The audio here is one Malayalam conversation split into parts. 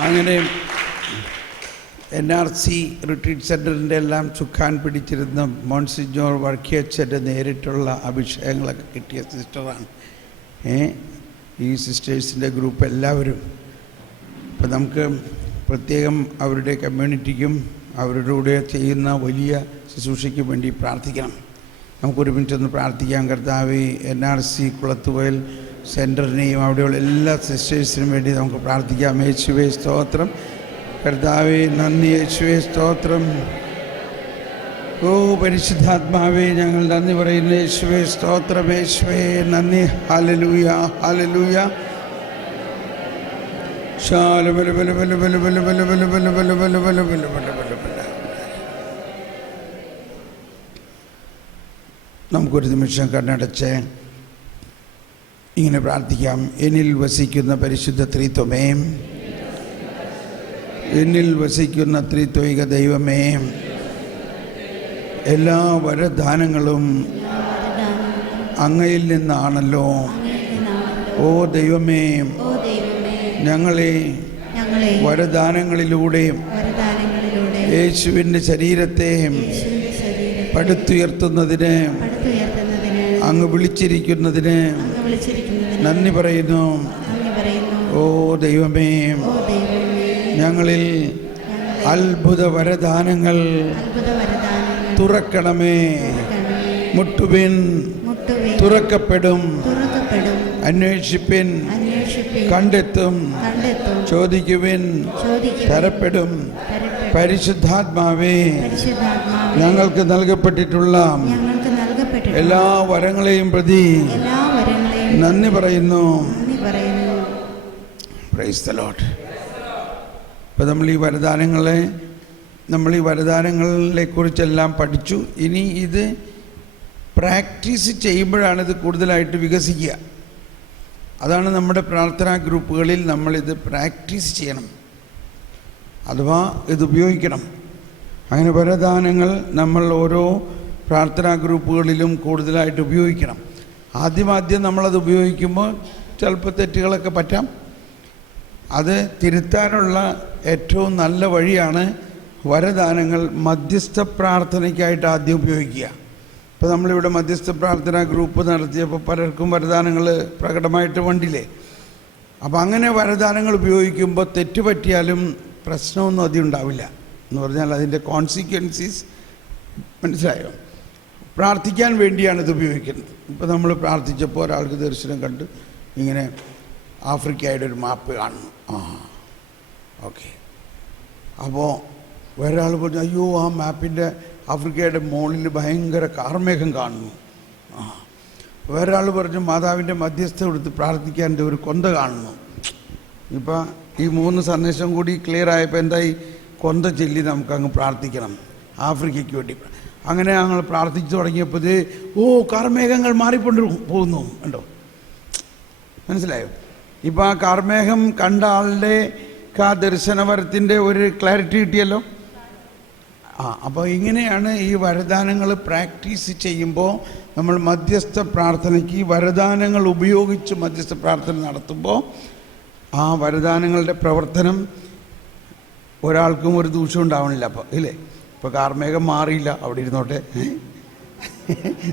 അങ്ങനെ NRC റിട്രീറ്റ് സെൻറ്ററിൻ്റെ എല്ലാം ചുക്കാൻ പിടിച്ചിരുന്ന മോൺസിഞ്ഞോർ വർക്കിയച്ചൻ്റെ നേരിട്ടുള്ള അഭിഷേകങ്ങളൊക്കെ കിട്ടിയ സിസ്റ്ററാണ്. ഈ സിസ്റ്റേഴ്സിൻ്റെ ഗ്രൂപ്പ് എല്ലാവരും. അപ്പം നമുക്ക് പ്രത്യേകം അവരുടെ കമ്മ്യൂണിറ്റിക്കും അവരുടെ കൂടെ ചെയ്യുന്ന വലിയ ശുശ്രൂഷയ്ക്കും വേണ്ടി പ്രാർത്ഥിക്കണം. നമുക്കൊരുമിച്ചൊന്ന് പ്രാർത്ഥിക്കാം. കർത്താവേ, NRC കുളത്തുവയൽ സെൻറ്ററിനെയും അവിടെയുള്ള എല്ലാ സിസ്റ്റേഴ്സിനും വേണ്ടി നമുക്ക് പ്രാർത്ഥിക്കാം. യേശുവേ സ്തോത്രം. കർത്താവേ നന്ദി. യേശുവേ സ്തോത്രം. ഓ പരിശുദ്ധാത്മാവേ, ഞങ്ങൾ നന്ദി പറയുന്നു. യേശുവേ സ്തോത്രം. യേശുവേ നന്ദി. Hallelujah, hallelujah. നമുക്കൊരു നിമിഷം കണ്ണടച്ച് ഇങ്ങനെ പ്രാർത്ഥിക്കാം. എന്നിൽ വസിക്കുന്ന പരിശുദ്ധ ത്രിത്വമേ, എന്നിൽ വസിക്കുന്ന ത്രിത്വൈക ദൈവമേ, എല്ലാ വരദാനങ്ങളും അങ്ങയിൽ നിന്നാണല്ലോ. ഓ ദൈവമേ, ഞങ്ങളെ വരദാനങ്ങളിലൂടെ യേശുവിൻ്റെ ശരീരത്തെ പടുത്തുയർത്തുന്നതിന് അങ്ങ് വിളിച്ചിരിക്കുന്നതിന് നന്ദി പറയുന്നു. ഓ ദൈവമേ, ഞങ്ങളിൽ അത്ഭുത വരദാനങ്ങൾ തുറക്കണമേ. മുട്ടുവിൻ, തുറക്കപ്പെടും. അന്വേഷിപ്പിൻ, കണ്ടെത്തും. ചോദിക്കുവിൻ, തരപ്പെടും. പരിശുദ്ധാത്മാവേ, ഞങ്ങൾക്ക് നൽകപ്പെട്ടിട്ടുള്ള എല്ലാ വരങ്ങളെയും പ്രതി നന്ദി പറയുന്നു. Praise the Lord. ഇപ്പോൾ നമ്മൾ ഈ വരദാനങ്ങളെ കുറിച്ചെല്ലാം പഠിച്ചു. ഇനി ഇത് പ്രാക്ടീസ് ചെയ്യുമ്പോഴാണ് ഇത് കൂടുതലായിട്ട് വികസിക്കുക. അതാണ് നമ്മുടെ പ്രാർത്ഥനാ ഗ്രൂപ്പുകളിൽ നമ്മളിത് പ്രാക്ടീസ് ചെയ്യണം, അഥവാ ഇത് ഉപയോഗിക്കണം. അങ്ങനെ വരദാനങ്ങൾ നമ്മൾ ഓരോ പ്രാർത്ഥനാ ഗ്രൂപ്പുകളിലും കൂടുതലായിട്ട് ഉപയോഗിക്കണം. ആദ്യം നമ്മളത് ഉപയോഗിക്കുമ്പോൾ ചിലപ്പോൾ തെറ്റുകളൊക്കെ പറ്റാം. അത് തിരുത്താനുള്ള ഏറ്റവും നല്ല വഴിയാണ് വരദാനങ്ങൾ മധ്യസ്ഥ പ്രാർത്ഥനയ്ക്കായിട്ട് ആദ്യം ഉപയോഗിക്കുക. ഇപ്പോൾ നമ്മളിവിടെ മധ്യസ്ഥ പ്രാർത്ഥനാ ഗ്രൂപ്പ് നടത്തിയപ്പോൾ പലർക്കും വരദാനങ്ങൾ പ്രകടമായിട്ട് കണ്ടില്ലേ. അപ്പം അങ്ങനെ വരദാനങ്ങൾ ഉപയോഗിക്കുമ്പോൾ തെറ്റുപറ്റിയാലും പ്രശ്നമൊന്നും അധികം ഉണ്ടാവില്ല. എന്ന് പറഞ്ഞാൽ അതിൻ്റെ കോൺസിക്വൻസീസ് മനസ്സിലായോ? പ്രാർത്ഥിക്കാൻ വേണ്ടിയാണ് ഇത് ഉപയോഗിക്കുന്നത്. ഇപ്പോൾ നമ്മൾ പ്രാർത്ഥിച്ചപ്പോൾ ഒരാൾക്ക് ദർശനം കണ്ട് ഇങ്ങനെ ആഫ്രിക്കയുടെ ഒരു മാപ്പ് കാണുന്നു. ഓക്കെ. അപ്പോൾ വേറൊരാൾ പറഞ്ഞു, അയ്യോ ആ മാപ്പിൻ്റെ ആഫ്രിക്കയുടെ മുകളിൽ ഭയങ്കര കാർമേഘം കാണുന്നു. വേറൊരാൾ പറഞ്ഞു, മാതാവിൻ്റെ മധ്യസ്ഥ എടുത്ത് പ്രാർത്ഥിക്കാൻ ഒരു കൊന്ത കാണുന്നു. ഇപ്പം ഈ 3 സന്ദേശം കൂടി ക്ലിയർ ആയപ്പോൾ എന്തായി? കൊന്ത ചൊല്ലി നമുക്കങ്ങ് പ്രാർത്ഥിക്കണം ആഫ്രിക്കയ്ക്ക് വേണ്ടി. അങ്ങനെ ഞങ്ങൾ പ്രാർത്ഥിച്ചു തുടങ്ങിയപ്പോൾ കാർമേഘങ്ങൾ മാറിക്കൊണ്ട് പോകുന്നു. കണ്ടോ? മനസ്സിലായോ? ഇപ്പം ആ കാർമേഘം കണ്ട ആളുടെ ദർശനവരത്തിൻ്റെ ഒരു ക്ലാരിറ്റി കിട്ടിയല്ലോ. അപ്പോൾ ഇങ്ങനെയാണ് ഈ വരദാനങ്ങൾ പ്രാക്ടീസ് ചെയ്യുമ്പോൾ നമ്മൾ മധ്യസ്ഥ പ്രാർത്ഥനയ്ക്ക് വരദാനങ്ങൾ ഉപയോഗിച്ച് മധ്യസ്ഥ പ്രാർത്ഥന നടത്തുമ്പോൾ ആ വരദാനങ്ങളുടെ പ്രവർത്തനം ഒരാൾക്കും ഒരു ദൂഷ്യം ഉണ്ടാവണില്ല. അപ്പോൾ ഇല്ലേ? ഇപ്പോൾ കാർമേഘം മാറിയില്ല, അവിടെ ഇരുന്നോട്ടെ,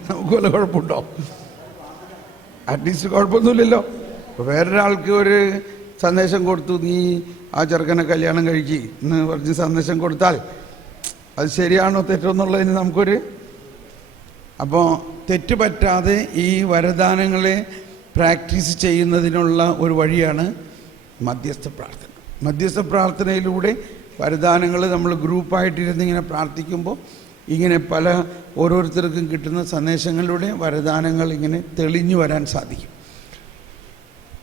നമുക്ക് വല്ല കുഴപ്പമുണ്ടോ? അറ്റ്ലീസ്റ്റ് കുഴപ്പമൊന്നുമില്ലല്ലോ. ഇപ്പോൾ വേറൊരാൾക്ക് ഒരു സന്ദേശം കൊടുത്തു, നീ ആ ചെറുക്കനെ കല്യാണം കഴിക്കി എന്ന് പറഞ്ഞ് സന്ദേശം കൊടുത്താൽ അത് ശരിയാണോ തെറ്റോ എന്നുള്ളതിന് നമുക്കൊരു അപ്പോൾ തെറ്റ് പറ്റാതെ ഈ വരദാനങ്ങളെ പ്രാക്ടീസ് ചെയ്യുന്നതിനുള്ള ഒരു വഴിയാണ് മധ്യസ്ഥ പ്രാർത്ഥന. മധ്യസ്ഥ പ്രാർത്ഥനയിലൂടെ വരദാനങ്ങൾ നമ്മൾ ഗ്രൂപ്പായിട്ടിരുന്ന് ഇങ്ങനെ പ്രാർത്ഥിക്കുമ്പോൾ ഇങ്ങനെ പല ഓരോരുത്തർക്കും കിട്ടുന്ന സന്ദേശങ്ങളിലൂടെ വരദാനങ്ങൾ ഇങ്ങനെ തെളിഞ്ഞു വരാൻ സാധിക്കും.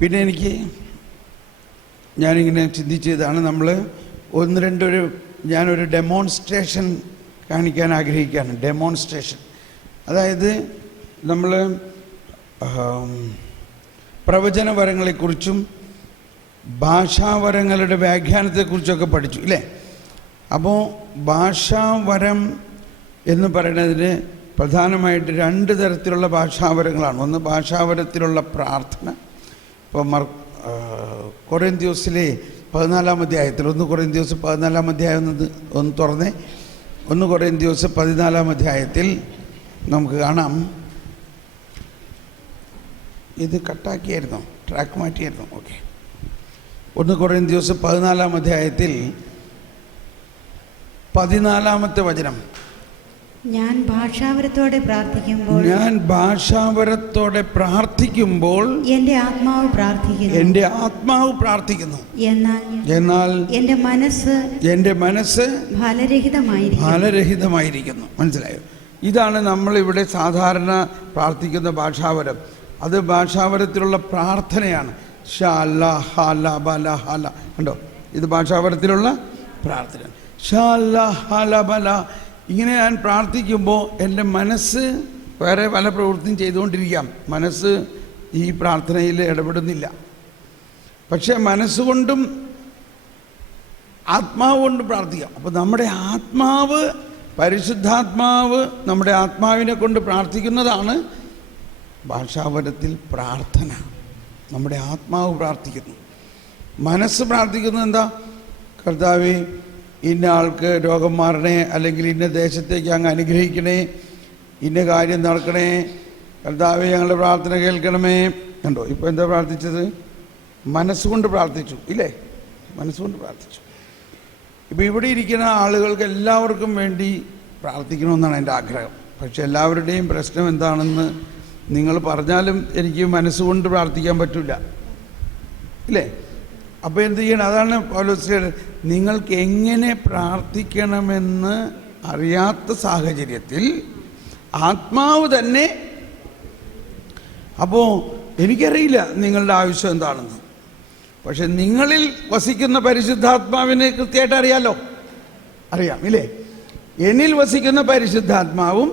പിന്നെ ഞാനിങ്ങനെ ചിന്തിച്ചതാണ്, നമ്മൾ ഞാനൊരു ഡെമോൺസ്ട്രേഷൻ കാണിക്കാൻ ആഗ്രഹിക്കുകയാണ്. ഡെമോൺസ്ട്രേഷൻ, അതായത് നമ്മൾ പ്രവചനവരങ്ങളെക്കുറിച്ചും ഭാഷാവരങ്ങളുടെ വ്യാഖ്യാനത്തെക്കുറിച്ചൊക്കെ പഠിച്ചു ഇല്ലേ? അപ്പോൾ ഭാഷാവരം എന്ന് പറയുന്നതിന് പ്രധാനമായിട്ട് 2 തരത്തിലുള്ള ഭാഷാവരങ്ങളാണ്. ഒന്ന് ഭാഷാവരത്തിലുള്ള പ്രാർത്ഥന. ഇപ്പോൾ കൊറിന്ത്യസിലെ 14-ാം അധ്യായത്തിൽ 1 കൊരിന്ത്യസ് 14-ാം അധ്യായം ഒന്ന് തുറന്നേ. 1 കൊരിന്ത്യസ് 14-ാം അധ്യായത്തിൽ നമുക്ക് കാണാം. ഇത് കട്ടാക്കിയായിരുന്നോ? ട്രാക്ക് മാറ്റിയായിരുന്നോ? ഓക്കെ. 1 കൊരിന്ത്യസ് 14-ാം അധ്യായത്തിൽ 14-ാമത്തെ വചനം. ഞാൻ ഭാഷാവരത്തോടെ പ്രാർത്ഥിക്കുമ്പോൾ എൻ്റെ ആത്മാവ് പ്രാർത്ഥിക്കുന്നു. എന്നാൽ എൻ്റെ മനസ്സ് ഫലരഹിതമായിരിക്കുന്നു. മനസ്സിലായോ? ഇതാണ് നമ്മളിവിടെ സാധാരണ പ്രാർത്ഥിക്കുന്ന ഭാഷാവരം. അത് ഭാഷാവരത്തിലുള്ള പ്രാർത്ഥനയാണ്. ഷാല ഹാല ബല ഹാല. കണ്ടോ? ഇത് ഭാഷാവരത്തിലുള്ള പ്രാർത്ഥന. ഷാല ഹാല ബല. ഇങ്ങനെ ഞാൻ പ്രാർത്ഥിക്കുമ്പോൾ എൻ്റെ മനസ്സ് വേറെ പല പ്രവൃത്തിയും ചെയ്തുകൊണ്ടിരിക്കാം. മനസ്സ് ഈ പ്രാർത്ഥനയിൽ ഇടപെടുന്നില്ല. പക്ഷേ മനസ്സുകൊണ്ടും ആത്മാവ് കൊണ്ടും പ്രാർത്ഥിക്കാം. അപ്പോൾ നമ്മുടെ ആത്മാവ്, പരിശുദ്ധാത്മാവ് നമ്മുടെ ആത്മാവിനെ കൊണ്ട് പ്രാർത്ഥിക്കുന്നതാണ് ഭാഷാവരത്തിൽ പ്രാർത്ഥന. നമ്മുടെ ആത്മാവ് പ്രാർത്ഥിക്കുന്നു. മനസ്സ് പ്രാർത്ഥിക്കുന്നത് എന്താ? കർത്താവേ, ഇന്ന ആൾക്ക് രോഗം മാറണേ, അല്ലെങ്കിൽ ഇന്ന ദേശത്തേക്ക് അങ്ങ് അനുഗ്രഹിക്കണേ, ഇന്ന കാര്യം നടക്കണേ, കർത്താവേ ഞങ്ങളുടെ പ്രാർത്ഥന കേൾക്കണമേ. കണ്ടോ? ഇപ്പോൾ എന്താ പ്രാർത്ഥിച്ചത്? മനസ്സുകൊണ്ട് പ്രാർത്ഥിച്ചു, ഇല്ലേ? മനസ്സുകൊണ്ട് പ്രാർത്ഥിച്ചു. ഇപ്പോൾ ഇവിടെ ഇരിക്കുന്ന ആളുകൾക്ക് എല്ലാവർക്കും വേണ്ടി പ്രാർത്ഥിക്കണമെന്നാണ് എൻ്റെ ആഗ്രഹം. പക്ഷെ എല്ലാവരുടെയും പ്രശ്നം എന്താണെന്ന് നിങ്ങൾ പറഞ്ഞാലും എനിക്ക് മനസ്സുകൊണ്ട് പ്രാർത്ഥിക്കാൻ പറ്റില്ല, ഇല്ലേ? അപ്പോൾ എന്ത് ചെയ്യണം? അതാണ് പൗലോസ് നിങ്ങൾക്ക് എങ്ങനെ പ്രാർത്ഥിക്കണമെന്ന് അറിയാത്ത സാഹചര്യത്തിൽ ആത്മാവ് തന്നെ. അപ്പോൾ എനിക്കറിയില്ല നിങ്ങളുടെ ആവശ്യം എന്താണെന്ന്, പക്ഷെ നിങ്ങളിൽ വസിക്കുന്ന പരിശുദ്ധാത്മാവിനെ കൃത്യമായിട്ട് അറിയാം, ഇല്ലേ? എന്നിൽ വസിക്കുന്ന പരിശുദ്ധാത്മാവും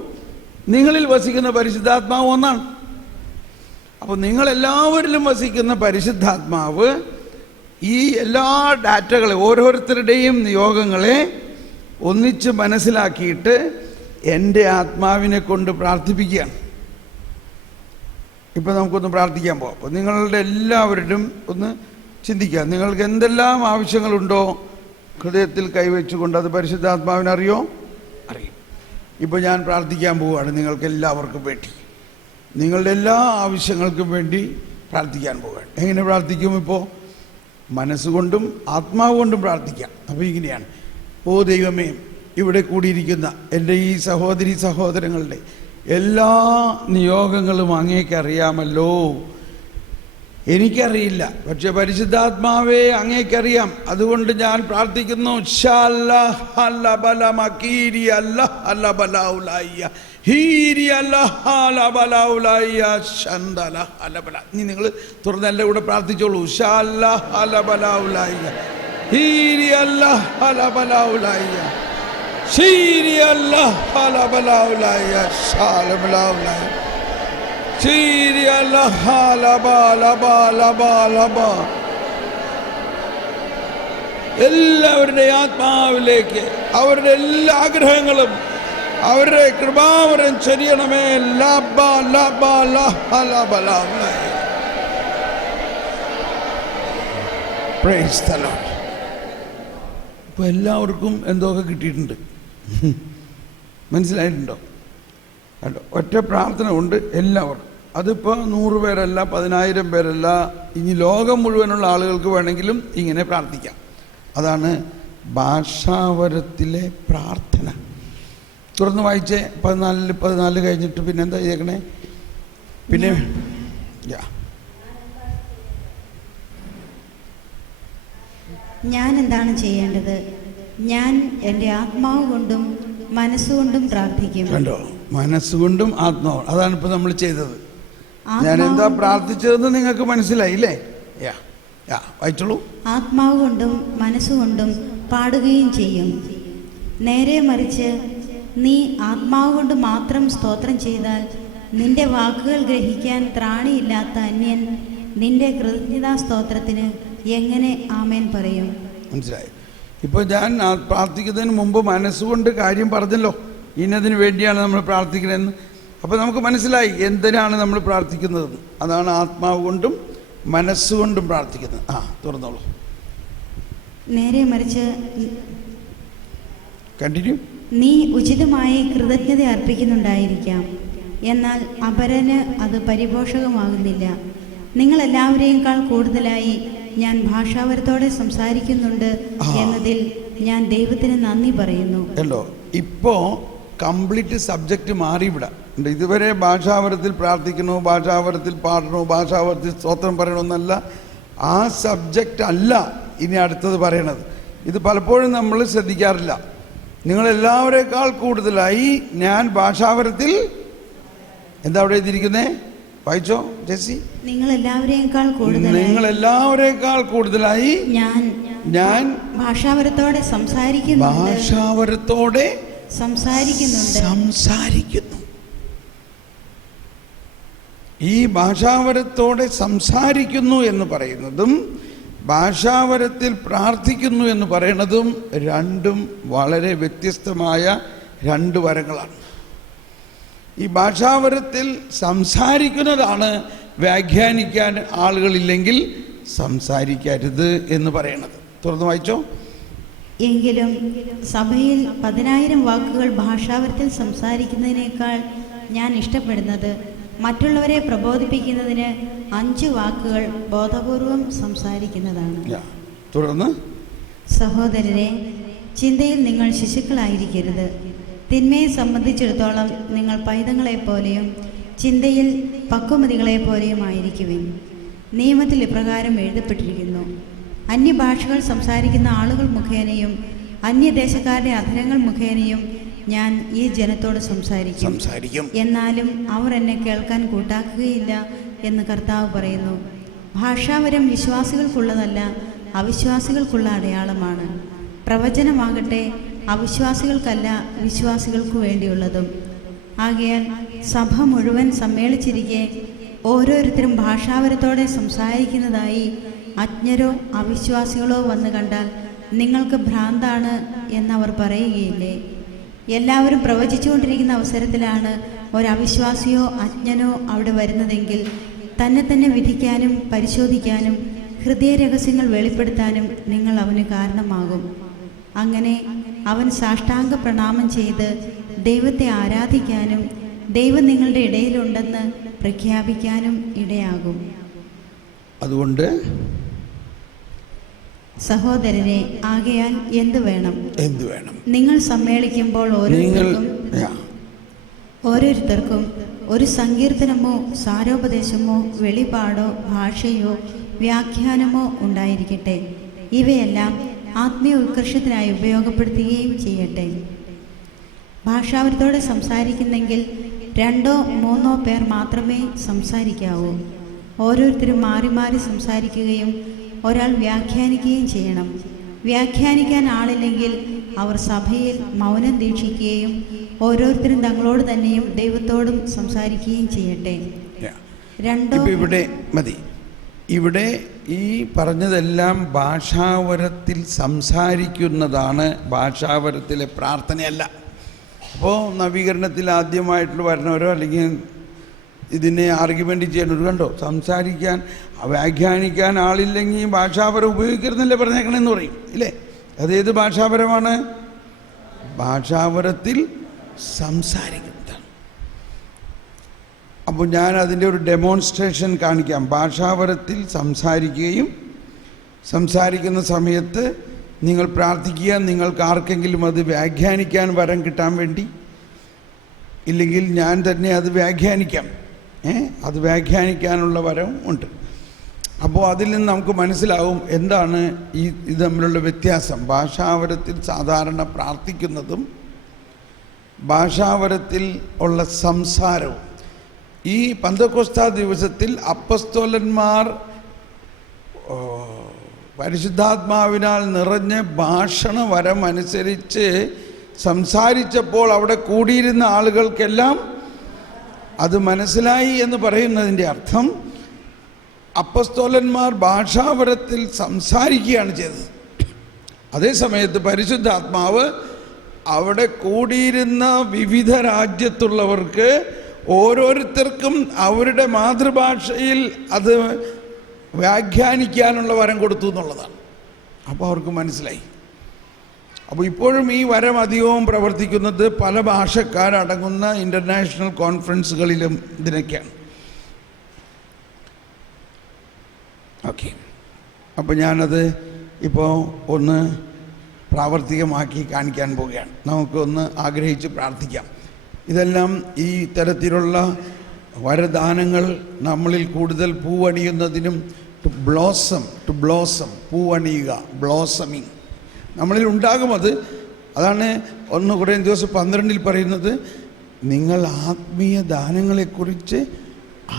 നിങ്ങളിൽ വസിക്കുന്ന പരിശുദ്ധാത്മാവും ഒന്നാണ്. അപ്പോൾ നിങ്ങളെല്ലാവരിലും വസിക്കുന്ന പരിശുദ്ധാത്മാവ് ഈ എല്ലാ ഡാറ്റകളെ, ഓരോരുത്തരുടെയും നിയോഗങ്ങളെ ഒന്നിച്ച് മനസ്സിലാക്കിയിട്ട് എൻ്റെ ആത്മാവിനെ കൊണ്ട് പ്രാർത്ഥിപ്പിക്കുകയാണ്. ഇപ്പം നമുക്കൊന്ന് പ്രാർത്ഥിക്കാൻ പോകാം. അപ്പോൾ നിങ്ങളുടെ എല്ലാവരുടെയും ഒന്ന് ചിന്തിക്കുക. നിങ്ങൾക്ക് എന്തെല്ലാം ആവശ്യങ്ങളുണ്ടോ ഹൃദയത്തിൽ കൈവച്ചുകൊണ്ട് അത് പരിശുദ്ധാത്മാവിനറിയോ? അറിയും. ഇപ്പോൾ ഞാൻ പ്രാർത്ഥിക്കാൻ പോവുകയാണ് നിങ്ങൾക്ക് എല്ലാവർക്കും വേണ്ടി. നിങ്ങളുടെ എല്ലാ ആവശ്യങ്ങൾക്കും വേണ്ടി പ്രാർത്ഥിക്കാൻ പോവുകയാണ്. എങ്ങനെ പ്രാർത്ഥിക്കും? ഇപ്പോൾ മനസ്സുകൊണ്ടും ആത്മാവ് കൊണ്ടും പ്രാർത്ഥിക്കാം. അപ്പോൾ ഇങ്ങനെയാണ്: ഓ ദൈവമേ, ഇവിടെ കൂടിയിരിക്കുന്ന എൻ്റെ ഈ സഹോദരി സഹോദരങ്ങളുടെ എല്ലാ നിയോഗങ്ങളും അങ്ങേക്ക് അറിയാമല്ലോ. എനിക്കറിയില്ല, പക്ഷെ പരിശുദ്ധാത്മാവേ അങ്ങേക്കറിയാം. അതുകൊണ്ട് ഞാൻ പ്രാർത്ഥിക്കുന്നു. ഇനി നിങ്ങൾ തുറന്ന് എൻ്റെ കൂടെ പ്രാർത്ഥിച്ചോളൂ. എല്ലാവരുടെ ആത്മാവിലേക്ക് അവരുടെ എല്ലാ ആഗ്രഹങ്ങളും അവരുടെ കൃപാവരം ചൊരിയണമേ. ഇപ്പൊ എല്ലാവർക്കും എന്തൊക്കെ കിട്ടിയിട്ടുണ്ട്, മനസ്സിലായിട്ടുണ്ടോ? ഒറ്റ പ്രാർത്ഥന കൊണ്ട് എല്ലാവർക്കും. അതിപ്പോൾ 100 പേരല്ല, 10,000 പേരല്ല, ഇനി ലോകം മുഴുവനുള്ള ആളുകൾക്ക് വേണമെങ്കിലും ഇങ്ങനെ പ്രാർത്ഥിക്കാം. അതാണ് ഭാഷാവരത്തിലെ പ്രാർത്ഥന. തുറന്ന് വായിച്ചേ 14 കഴിഞ്ഞിട്ട് പിന്നെ എന്താ ചെയ്തേക്കണേ? പിന്നെ ഞാൻ എന്താണ് ചെയ്യേണ്ടത്? ഞാൻ എൻ്റെ ആത്മാവ് കൊണ്ടും മനസ്സുകൊണ്ടും പ്രാർത്ഥിക്കും. കണ്ടോ? മനസ്സുകൊണ്ടും ആത്മാവ്. അതാണ് ഇപ്പൊ നമ്മൾ ചെയ്തത്. ഞാൻ എന്താ പ്രാർത്ഥിച്ചതെന്ന് നിങ്ങൾക്ക് മനസ്സിലായില്ലേ? വായിച്ചോളൂ. ആത്മാവ് കൊണ്ടും മനസ്സുകൊണ്ടും പാടുകയും ചെയ്യും. നേരെ മറിച്ച് നീ ആത്മാവ് കൊണ്ട് മാത്രം സ്തോത്രം ചെയ്താൽ നിന്റെ വാക്കുകൾ ഗ്രഹിക്കാൻ ത്രാണിയില്ലാത്ത അന്യൻ നിന്റെ കൃതജ്ഞതാ സ്തോത്രത്തിന് എങ്ങനെ ആമേൻ പറയും? മനസ്സിലായി? ഇപ്പോൾ ഞാൻ പ്രാർത്ഥിക്കുന്നതിന് മുമ്പ് മനസ്സുകൊണ്ട് കാര്യം പറഞ്ഞല്ലോ, ഇന്നതിന് വേണ്ടിയാണ് നമ്മൾ പ്രാർത്ഥിക്കണമെന്ന്. അപ്പോൾ നമുക്ക് മനസ്സിലായി എന്തിനാണ് നമ്മൾ പ്രാർത്ഥിക്കുന്നതെന്ന്. അതാണ് ആത്മാവ് കൊണ്ടും മനസ്സുകൊണ്ടും പ്രാർത്ഥിക്കുന്നത്. തുറന്നോളൂ. നേരെ മറിച്ച് കണ്ടിന്യൂ. നീ ഉചിതമായി കൃതജ്ഞത അർപ്പിക്കുന്നുണ്ടായിരിക്കാം, എന്നാൽ അപരന് അത് പരിപോഷകമാകുന്നില്ല. നിങ്ങളെല്ലാവരെയുംക്കാൾ കൂടുതലായി ഞാൻ ഭാഷാവരത്തോടെ സംസാരിക്കുന്നുണ്ട് എന്നതിൽ ഞാൻ ദൈവത്തിന് നന്ദി പറയുന്നു. അല്ലോ, ഇപ്പോൾ കംപ്ലീറ്റ് സബ്ജക്റ്റ് മാറിവിടാം. ഇതുവരെ ഭാഷാവരത്തിൽ പ്രാർത്ഥിക്കണോ, ഭാഷാവരത്തിൽ പാടണോ, ഭാഷാവരത്തിൽ സ്തോത്രം പറയണമെന്നല്ല, ആ സബ്ജക്റ്റ് അല്ല ഇനി അടുത്തത് പറയണത്. ഇത് പലപ്പോഴും നമ്മൾ ശ്രദ്ധിക്കാറില്ല. നിങ്ങളെല്ലാവരേക്കാൾ കൂടുതലായി ഞാൻ ഭാഷാവരത്തിൽ, എന്താ അവിടെ എഴുതിയിരിക്കുന്നേ? വായിച്ചോ ജെസ്സി. നിങ്ങളെല്ലാവരേക്കാൾ കൂടുതലായി ഞാൻ ഭാഷാവരത്തോടെ സംസാരിക്കുന്നു. ഈ ഭാഷാവരത്തോടെ സംസാരിക്കുന്നു എന്ന് പറയുന്നതും ഭാഷാവരത്തിൽ പ്രാർത്ഥിക്കുന്നു എന്ന് പറയുന്നതും രണ്ടും വളരെ വ്യത്യസ്തമായ രണ്ട് വരങ്ങളാണ്. ഈ ഭാഷാവരത്തിൽ സംസാരിക്കുന്നതാണ് വ്യാഖ്യാനിക്കാൻ ആളുകളില്ലെങ്കിൽ സംസാരിക്കരുത് എന്ന് പറയണത്. തുറന്നു വായിച്ചോ. എങ്കിലും സഭയിൽ 10,000 വാക്കുകൾ ഭാഷാവരത്തിൽ സംസാരിക്കുന്നതിനേക്കാൾ ഞാൻ ഇഷ്ടപ്പെടുന്നത് മറ്റുള്ളവരെ പ്രബോധിപ്പിക്കുന്നതിന് 5 വാക്കുകൾ ബോധപൂർവം സംസാരിക്കുന്നതാണ്. തുടർന്ന്, സഹോദരരെ, ചിന്തയിൽ നിങ്ങൾ ശിശുക്കളായിരിക്കരുത്. തിന്മയെ സംബന്ധിച്ചിടത്തോളം നിങ്ങൾ പൈതങ്ങളെപ്പോലെയും ചിന്തയിൽ പക്വമതികളെപ്പോലെയും ആയിരിക്കുവിൻ. നിയമത്തിൽ ഇപ്രകാരം എഴുതപ്പെട്ടിരിക്കുന്നു: അന്യഭാഷകൾ സംസാരിക്കുന്ന ആളുകൾ മുഖേനയും അന്യദേശക്കാരുടെ അധരങ്ങൾ മുഖേനയും ഞാൻ ഈ ജനത്തോട് സംസാരിക്കും, എന്നാലും അവർ എന്നെ കേൾക്കാൻ കൂട്ടാക്കുകയില്ല എന്ന് കർത്താവ് പറയുന്നു. ഭാഷാവരം വിശ്വാസികൾക്കുള്ളതല്ല, അവിശ്വാസികൾക്കുള്ള അടയാളമാണ്. പ്രവചനമാകട്ടെ അവിശ്വാസികൾക്കല്ല, വിശ്വാസികൾക്കു വേണ്ടിയുള്ളതും. ആകയാൽ സഭ മുഴുവൻ സമ്മേളിച്ചിരിക്കെ ഓരോരുത്തരും ഭാഷാവരത്തോടെ സംസാരിക്കുന്നതായി അജ്ഞരോ അവിശ്വാസികളോ വന്നു കണ്ടാൽ നിങ്ങൾക്ക് ഭ്രാന്താണ് എന്നവർ പറയുകയില്ലേ? എല്ലാവരും പ്രവചിച്ചുകൊണ്ടിരിക്കുന്ന അവസരത്തിലാണ് ഒരവിശ്വാസിയോ അജ്ഞനോ അവിടെ വരുന്നതെങ്കിൽ തന്നെ വിധിക്കാനും പരിശോധിക്കാനും ഹൃദയരഹസ്യങ്ങൾ വെളിപ്പെടുത്താനും നിങ്ങൾ അവന് കാരണമാകും. അങ്ങനെ അവൻ സാഷ്ടാംഗ പ്രണാമം ചെയ്ത് ദൈവത്തെ ആരാധിക്കാനും ദൈവം നിങ്ങളുടെ ഇടയിലുണ്ടെന്ന് പ്രഖ്യാപിക്കാനും ഇടയാകും. അതുകൊണ്ട് സഹോദരരെ, ആകയാൽ എന്തു വേണം? നിങ്ങൾ സമ്മേളിക്കുമ്പോൾ ഓരോരുത്തർക്കും ഒരു സങ്കീർത്തനമോ സാരോപദേശമോ വെളിപാടോ ഭാഷയോ വ്യാഖ്യാനമോ ഉണ്ടായിരിക്കട്ടെ. ഇവയെല്ലാം ആത്മീയ ഉത്കർഷത്തിനായി ഉപയോഗപ്പെടുത്തുകയും ചെയ്യട്ടെ. ഭാഷാവരത്തോടെ സംസാരിക്കുന്നെങ്കിൽ 2 or 3 പേർ മാത്രമേ സംസാരിക്കാവൂ. ഓരോരുത്തരും മാറി മാറി സംസാരിക്കുകയും ഒരാൾ വ്യാഖ്യാനിക്കുകയും ചെയ്യണം. വ്യാഖ്യാനിക്കാൻ ആളില്ലെങ്കിൽ അവർ സഭയിൽ മൗനം ദീക്ഷിക്കുകയും ഓരോരുത്തരും തങ്ങളോട് തന്നെയും ദൈവത്തോടും സംസാരിക്കുകയും ചെയ്യട്ടെ. ഇവിടെ മതി. ഇവിടെ ഈ പറഞ്ഞതെല്ലാം ഭാഷാവരത്തിൽ സംസാരിക്കുന്നതാണ്, ഭാഷാവരത്തിലെ പ്രാർത്ഥനയല്ല. അപ്പോൾ നവീകരണത്തിൽ ആദ്യമായിട്ടുള്ള വരണവരോ അല്ലെങ്കിൽ ഇതിനെ ആർഗ്യുമെൻ്റ് ചെയ്യാനൊരു കണ്ടോ, സംസാരിക്കാൻ വ്യാഖ്യാനിക്കാൻ ആളില്ലെങ്കിൽ ഭാഷാപരം ഉപയോഗിക്കരുന്നല്ലേ പറഞ്ഞേക്കണമെന്ന് പറയും ഇല്ലേ? അതേത് ഭാഷാപരമാണ്? ഭാഷാപരത്തിൽ സംസാരിക്കുന്നതാണ്. അപ്പോൾ ഞാൻ അതിൻ്റെ ഒരു ഡെമോൺസ്ട്രേഷൻ കാണിക്കാം. ഭാഷാപരത്തിൽ സംസാരിക്കുന്ന സമയത്ത് നിങ്ങൾ പ്രാർത്ഥിക്കുക. നിങ്ങൾക്ക് ആർക്കെങ്കിലും അത് വ്യാഖ്യാനിക്കാൻ വരം കിട്ടാൻ വേണ്ടി, ഇല്ലെങ്കിൽ ഞാൻ തന്നെ അത് വ്യാഖ്യാനിക്കാം. അത് വ്യാഖ്യാനിക്കാനുള്ള വരം ഉണ്ട്. അപ്പോൾ അതിൽ നിന്ന് നമുക്ക് മനസ്സിലാവും എന്താണ് ഇത് തമ്മിലുള്ള വ്യത്യാസം. ഭാഷാവരത്തിൽ സാധാരണ പ്രാർത്ഥിക്കുന്നതും ഭാഷാവരത്തിൽ ഉള്ള സംസാരവും. ഈ പന്തക്കോസ്താ ദിവസത്തിൽ അപ്പസ്തോലന്മാർ പരിശുദ്ധാത്മാവിനാൽ നിറഞ്ഞ് ഭാഷണ വരം അനുസരിച്ച് സംസാരിച്ചപ്പോൾ അവിടെ കൂടിയിരുന്ന ആളുകൾക്കെല്ലാം അത് മനസ്സിലായി എന്ന് പറയുന്നതിൻ്റെ അർത്ഥം അപ്പസ്തോലന്മാർ ഭാഷാവരത്തിൽ സംസാരിക്കുകയാണ് ചെയ്തത്. അതേസമയത്ത് പരിശുദ്ധാത്മാവ് അവിടെ കൂടിയിരുന്ന വിവിധ രാജ്യത്തുള്ളവർക്ക് ഓരോരുത്തർക്കും അവരുടെ മാതൃഭാഷയിൽ അത് വ്യാഖ്യാനിക്കാനുള്ള വരം കൊടുത്തു എന്നുള്ളതാണ്. അപ്പോൾ അവർക്ക് മനസ്സിലായി. അപ്പോൾ ഇപ്പോഴും ഈ വരം അധികവും പ്രവർത്തിക്കുന്നത് പല ഭാഷക്കാരടങ്ങുന്ന ഇൻ്റർനാഷണൽ കോൺഫറൻസുകളിലും ഇതിനൊക്കെയാണ്. ഓക്കെ, അപ്പോൾ ഞാനത് ഇപ്പോൾ ഒന്ന് പ്രാവർത്തികമാക്കി കാണിക്കാൻ പോവുകയാണ്. നമുക്കൊന്ന് ആഗ്രഹിച്ച് പ്രാർത്ഥിക്കാം. ഇതെല്ലാം ഈ തരത്തിലുള്ള വരദാനങ്ങൾ നമ്മളിൽ കൂടുതൽ പൂവണിയുന്നതിനും ടു ബ്ലോസം പൂവണിയുക, ബ്ലോസമിങ് നമ്മളിൽ ഉണ്ടാകും. അതാണ് 1 കൊരിന്ത്യർ 12 പറയുന്നത്, നിങ്ങൾ ആത്മീയ ദാനങ്ങളെക്കുറിച്ച്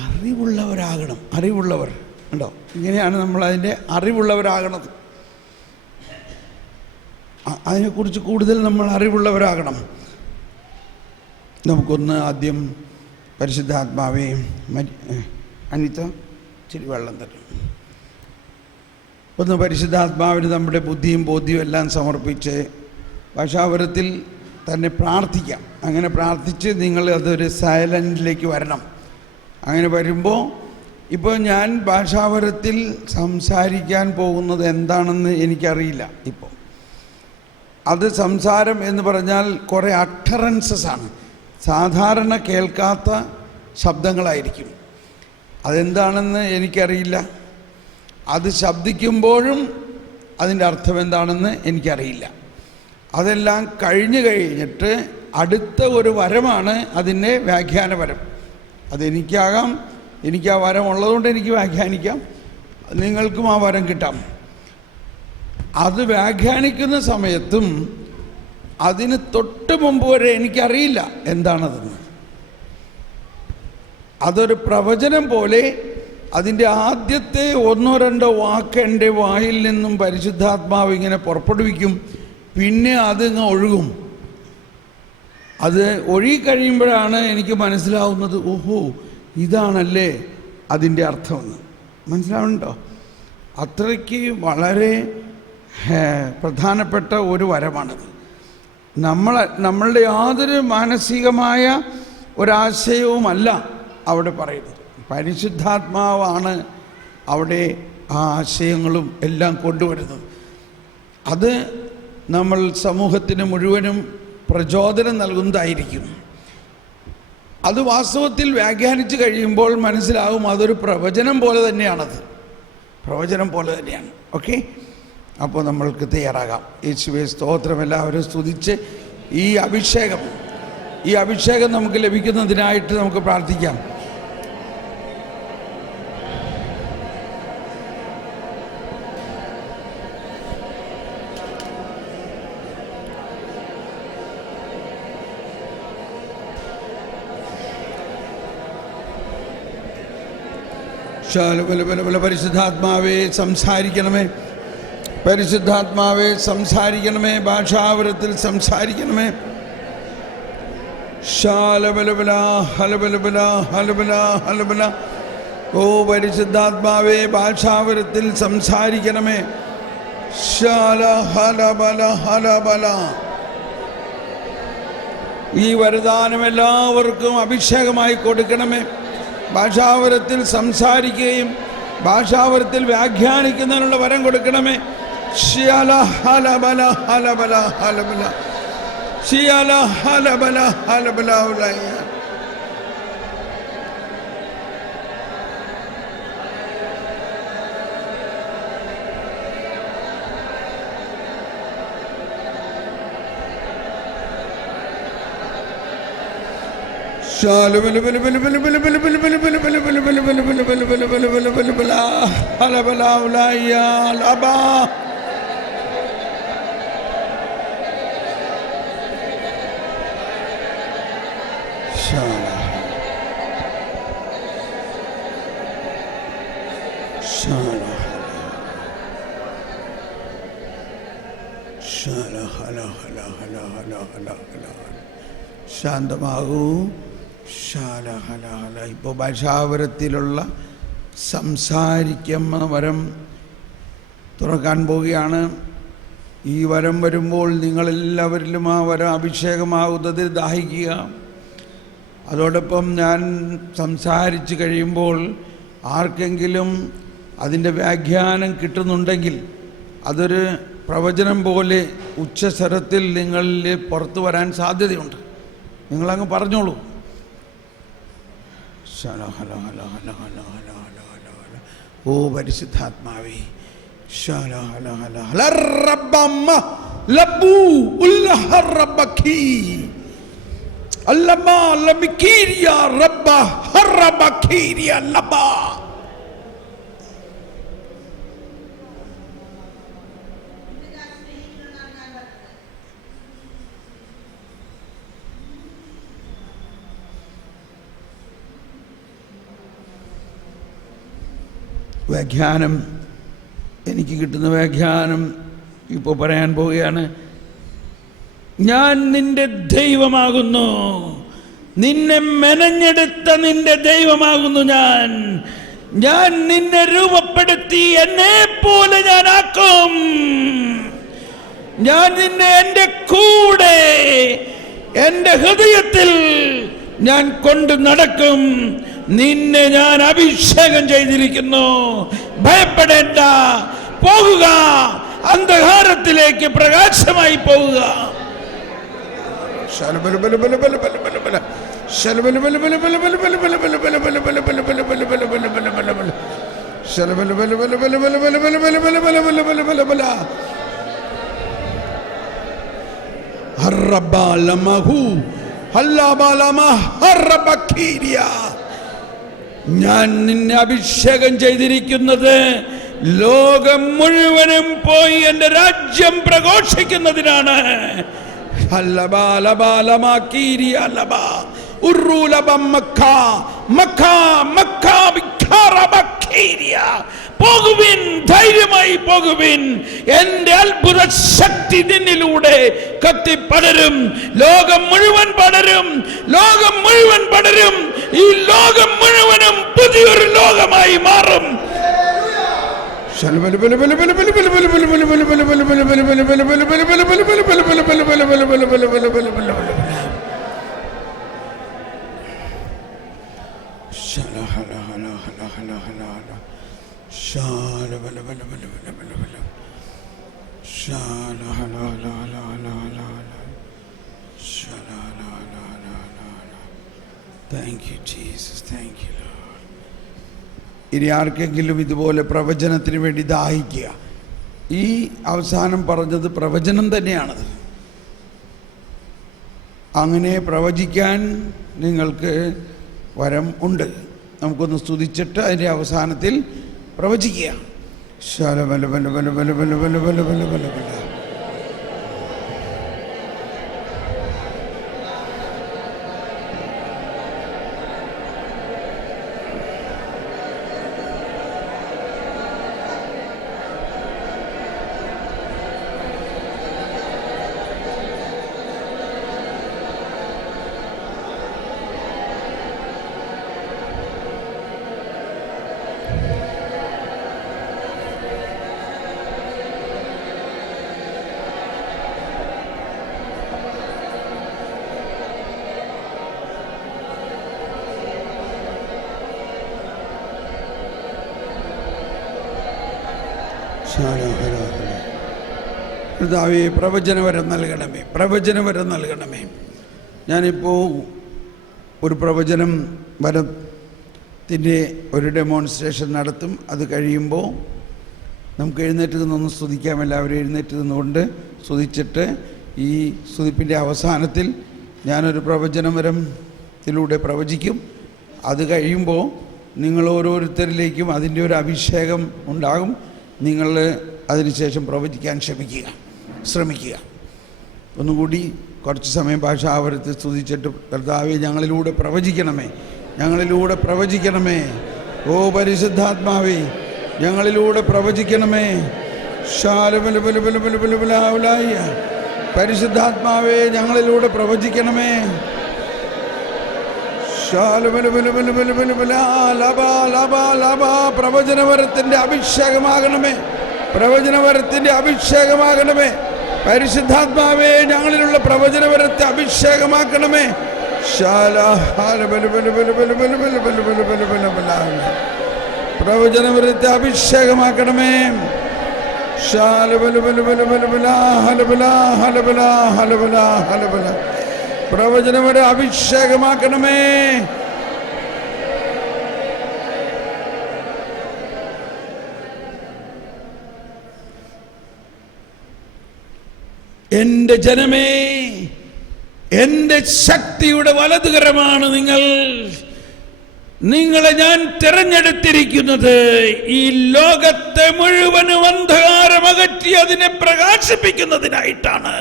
അറിവുള്ളവരാകണം. അറിവുള്ളവർ ഉണ്ടോ? ഇങ്ങനെയാണ് നമ്മളതിൻ്റെ അറിവുള്ളവരാകണത്. അതിനെക്കുറിച്ച് കൂടുതൽ നമ്മൾ അറിവുള്ളവരാകണം. നമുക്കൊന്ന് ആദ്യം പരിശുദ്ധാത്മാവേ, അനിത ഇച്ചിരി വെള്ളം തരും. ഒന്ന് പരിശുദ്ധാത്മാവിന് നമ്മുടെ ബുദ്ധിയും ബോധ്യവും എല്ലാം സമർപ്പിച്ച് ഭാഷാവരത്തിൽ തന്നെ പ്രാർത്ഥിക്കാം. അങ്ങനെ പ്രാർത്ഥിച്ച് നിങ്ങൾ അതൊരു സൈലൻറ്റിലേക്ക് വരണം. അങ്ങനെ വരുമ്പോൾ ഇപ്പോൾ ഞാൻ ഭാഷാവരത്തിൽ സംസാരിക്കാൻ പോകുന്നത് എന്താണെന്ന് എനിക്കറിയില്ല. ഇപ്പോൾ അത് സംസാരം എന്ന് പറഞ്ഞാൽ കുറേ അട്ടറൻസസ് ആണ്, സാധാരണ കേൾക്കാത്ത ശബ്ദങ്ങളായിരിക്കും. അതെന്താണെന്ന് എനിക്കറിയില്ല. അത് ശബ്ദിക്കുമ്പോഴും അതിൻ്റെ അർത്ഥം എന്താണെന്ന് എനിക്കറിയില്ല. അതെല്ലാം കഴിഞ്ഞിട്ട് അടുത്ത ഒരു വരമാണ് അതിൻ്റെ വ്യാഖ്യാനപരം. അതെനിക്കാകാം, എനിക്ക് ആ വരം ഉള്ളതുകൊണ്ട് എനിക്ക് വ്യാഖ്യാനിക്കാം, നിങ്ങൾക്കും ആ വരം കിട്ടാം. അത് വ്യാഖ്യാനിക്കുന്ന സമയത്തും അതിന് തൊട്ട് മുമ്പ് വരെ എനിക്കറിയില്ല എന്താണതെന്ന്. അതൊരു പ്രവചനം പോലെ അതിൻ്റെ ആദ്യത്തെ 1-2 വാക്ക് എൻ്റെ വായിൽ നിന്നും പരിശുദ്ധാത്മാവ് ഇങ്ങനെ പുറപ്പെടുവിക്കും. പിന്നെ അതിങ്ങ് ഒഴുകും. അത് ഒഴുകിക്കഴിയുമ്പോഴാണ് എനിക്ക് മനസ്സിലാവുന്നത്, ഓഹോ ഇതാണല്ലേ അതിൻ്റെ അർത്ഥമെന്ന്. മനസ്സിലാവുന്നുണ്ടോ? അത്രയ്ക്ക് വളരെ പ്രധാനപ്പെട്ട ഒരു വരമാണത്. നമ്മളുടെ യാതൊരു മാനസികമായ ഒരാശയവുമല്ല അവിടെ പറയുന്നത്. പരിശുദ്ധാത്മാവാണ് അവിടെ ആ ആശയങ്ങളും എല്ലാം കൊണ്ടുവരുന്നത്. അത് നമ്മൾ സമൂഹത്തിന് മുഴുവനും പ്രചോദനം നൽകുന്നതായിരിക്കും. അത് വാസ്തവത്തിൽ വ്യാഖ്യാനിച്ച് കഴിയുമ്പോൾ മനസ്സിലാവും അതൊരു പ്രവചനം പോലെ തന്നെയാണത്, പ്രവചനം പോലെ തന്നെയാണ്. ഓക്കെ, അപ്പോൾ നമ്മൾക്ക് തയ്യാറാകാം. യേശുവേ സ്തോത്രം. എല്ലാവരും സ്തുതിച്ച് ഈ അഭിഷേകം നമുക്ക് ലഭിക്കുന്നതിനായിട്ട് നമുക്ക് പ്രാർത്ഥിക്കാം. പരിശുദ്ധാത്മാവേ സംസാരിക്കണമേ, പരിശുദ്ധാത്മാവേ സംസാരിക്കണമേ, ഭാഷാവരത്തിൽ സംസാരിക്കണമേ. ഓ പരിശുദ്ധാത്മാവേ ഭാഷാവരത്തിൽ സംസാരിക്കണമേ. ഈ വരദാനം എല്ലാവർക്കും അഭിഷേകമായി കൊടുക്കണമേ. ഭാഷാവരത്തിൽ സംസാരിക്കുകയും ഭാഷാവരത്തിൽ വ്യാഖ്യാനിക്കുന്നതിനുള്ള വരം കൊടുക്കണമേ. ശാന്തമാകൂ. ഇപ്പോൾ ഭാഷാവരത്തിലുള്ള സംസാരിക്കുന്ന വരം തുറക്കാൻ പോവുകയാണ്. ഈ വരം വരുമ്പോൾ നിങ്ങളെല്ലാവരിലും ആ വരം അഭിഷേകമാകുന്നത് ദാഹിക്കുക. അതോടൊപ്പം ഞാൻ സംസാരിച്ച് കഴിയുമ്പോൾ ആർക്കെങ്കിലും അതിൻ്റെ വ്യാഖ്യാനം കിട്ടുന്നുണ്ടെങ്കിൽ അതൊരു പ്രവചനം പോലെ ഉച്ചസ്വരത്തിൽ നിങ്ങളിൽ പുറത്തു വരാൻ സാധ്യതയുണ്ട്. നിങ്ങളങ്ങ് പറഞ്ഞോളൂ. ഓ പരിശുദ്ധാത്മാവേ, വ്യാഖ്യാനം, എനിക്ക് കിട്ടുന്ന വ്യാഖ്യാനം ഇപ്പോൾ പറയാൻ പോവുകയാണ്. ഞാൻ നിന്റെ ദൈവമാകുന്നു, നിന്നെ മെനഞ്ഞെടുത്ത നിന്റെ ദൈവമാകുന്നു ഞാൻ നിന്നെ രൂപപ്പെടുത്തി എന്നെ പോലെ ഞാൻ ആക്കും. ഞാൻ നിന്നെ എൻ്റെ കൂടെ എൻ്റെ ഹൃദയത്തിൽ ഞാൻ കൊണ്ട് നടക്കും. നിന്നെ ഞാൻ അഭിഷേകം ചെയ്തിരിക്കുന്നു. ഭയപ്പെടേണ്ട, പോകുക, അന്ധകാരത്തിലേക്ക് പ്രകാശമായി പോവുക. ഞാൻ നിന്നെ അഭിഷേകം ചെയ്തിരിക്കുന്നത് ലോകം മുഴുവനും പോയി എൻ്റെ രാജ്യം പ്രഘോഷിക്കുന്നതിനാണ്. പോകുവിൻ, ധൈര്യമായി പോകുവിൻ. എന്റെ അത്ഭുത ശക്തി നിന്നിലൂടെ കത്തിപ്പടരും. ലോകം മുഴുവൻ പടരും, ലോകം മുഴുവൻ പടരും. ഈ ലോകം മുഴുവനും പുതിയൊരു ലോകമായി മാറും. Thank you, Jesus. Thank you, Lord. ഇനി ആർക്കെങ്കിലും ഇതുപോലെ പ്രവചനത്തിന് വേണ്ടി ദാഹിക്കുക, ഈ അവസാനം പറഞ്ഞത് പ്രവചനം തന്നെയാണത്. അങ്ങനെ പ്രവചിക്കാൻ നിങ്ങൾക്ക് വരം ഉണ്ട്. നമുക്കൊന്ന് സ്തുതിച്ചിട്ട് അതിൻ്റെ അവസാനത്തിൽ പ്രവചിക്കുക. കർത്താവേ, പ്രവചനവരം നൽകണമേ, പ്രവചനവരം നൽകണമേ. ഞാനിപ്പോൾ ഒരു പ്രവചനം വരത്തിൻ്റെ ഒരു ഡെമോൺസ്ട്രേഷൻ നടത്തും. അത് കഴിയുമ്പോൾ നമുക്ക് എഴുന്നേറ്റ് നിന്നൊന്ന് സ്തുതിക്കാം. എല്ലാവരും എഴുന്നേറ്റ് നിന്നുകൊണ്ട് സ്തുതിച്ചിട്ട് ഈ സ്തുതിപ്പിൻ്റെ അവസാനത്തിൽ ഞാനൊരു പ്രവചനവരത്തിലൂടെ പ്രവചിക്കും. അത് കഴിയുമ്പോൾ നിങ്ങൾ ഓരോരുത്തരിലേക്കും അതിൻ്റെ ഒരു അഭിഷേകം ഉണ്ടാകും. നിങ്ങൾ അതിനുശേഷം പ്രവചിക്കാൻ ശ്രമിക്കുക. ഒന്നുകൂടി കുറച്ച് സമയം ഭാഷാവരത്തിൽ സ്തുതിച്ചിട്ട്, കർത്താവേ ഞങ്ങളിലൂടെ പ്രവചിക്കണമേ, ഞങ്ങളിലൂടെ പ്രവചിക്കണമേ. ഓ പരിശുദ്ധാത്മാവേ, ഞങ്ങളിലൂടെ പ്രവചിക്കണമേ. പരിശുദ്ധാത്മാവേ, ഞങ്ങളിലൂടെ പ്രവചിക്കണമേ. പ്രവചനവരത്തിൻ്റെ അഭിഷേകമാകണമേ, പ്രവചനവരത്തിൻ്റെ അഭിഷേകമാകണമേ. പരിശുദ്ധാത്മാവേ, ഞങ്ങളിലുള്ള പ്രവചനവരത്തെ അഭിഷേകമാക്കണമേ. പ്രവചനവരത്തെ അഭിഷേകമാക്കണമേ. പ്രവചനവരെ അഭിഷേകമാക്കണമേ. എന്റെ ജനമേ, എന്റെ ശക്തിയുടെ വലതുകരമാണ് നിങ്ങളെ ഞാൻ തിരഞ്ഞെടുത്തിരിക്കുന്നത്. ഈ ലോകത്തെ മുഴുവനും അന്ധകാരമകറ്റി അതിനെ പ്രകാശിപ്പിക്കുന്നതിനായിട്ടാണ്.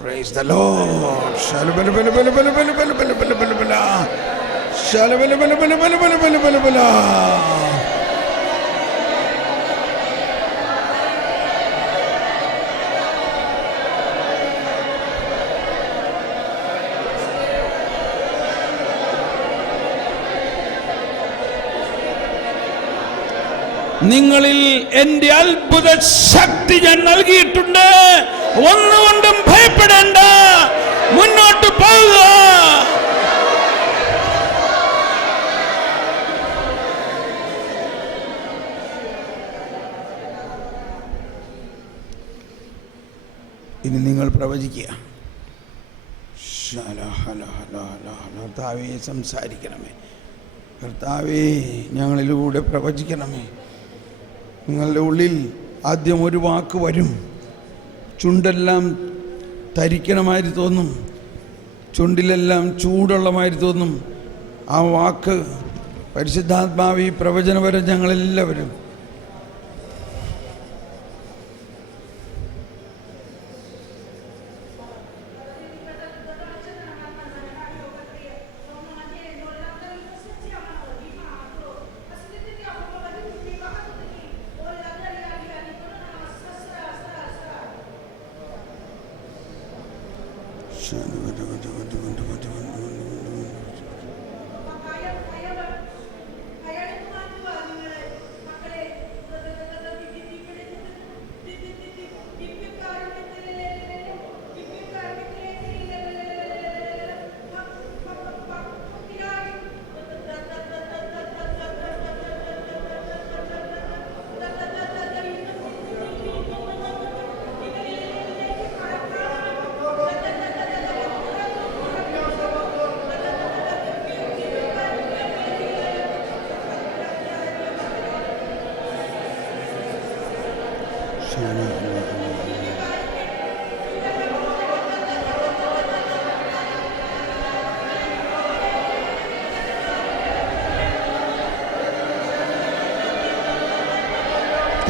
Praise the Lord. നിങ്ങളിൽ എന്റെ അത്ഭുത ശക്തി ഞാൻ നൽകിയിട്ടുണ്ട്. ഒന്നുകൊണ്ടും ഭയപ്പെടേണ്ട, മുന്നോട്ട് പോവുക. ഇനി നിങ്ങൾ പ്രവചിക്കുക. കർത്താവേ, സംസാരിക്കണമേ. കർത്താവേ, ഞങ്ങളിലൂടെ പ്രവചിക്കണമേ. നിങ്ങളുടെ ഉള്ളിൽ ആദ്യം ഒരു വാക്ക് വരും. ചുണ്ടെല്ലാം തരിക്കണമാതിരി തോന്നും, ചുണ്ടിലെല്ലാം ചൂടുള്ളമാതിരി തോന്നും. ആ വാക്ക് പരിശുദ്ധാത്മാവ് ഈ പ്രവചനം വരെ ഞങ്ങളെല്ലാവരും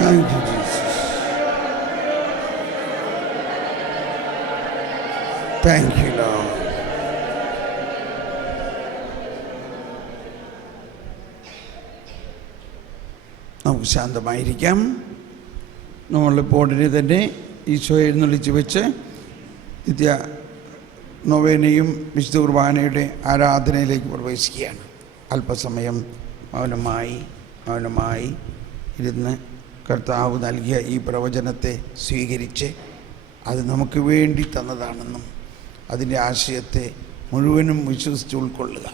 Thank you, Jesus. Thank you, Lord. നമുക്ക് ശാന്തമായിരിക്കാം. നമ്മളിപ്പോൾ ഉടനെ തന്നെ ഈശോയെ എഴുന്നള്ളിച്ച് വെച്ച് നിത്യ നൊവേനയും വിശുദ്ധ കുർബാനയുടെ ആരാധനയിലേക്ക് പ്രവേശിക്കുകയാണ്. അല്പസമയം മൗനമായി ഇരുന്ന് കർത്താവ് നൽകിയ ഈ പ്രവചനത്തെ സ്വീകരിച്ച് അത് നമുക്ക് വേണ്ടി തന്നതാണെന്നും അതിൻ്റെ ആശയത്തെ മുഴുവനും വിശ്വസിച്ച് ഉൾക്കൊള്ളുക.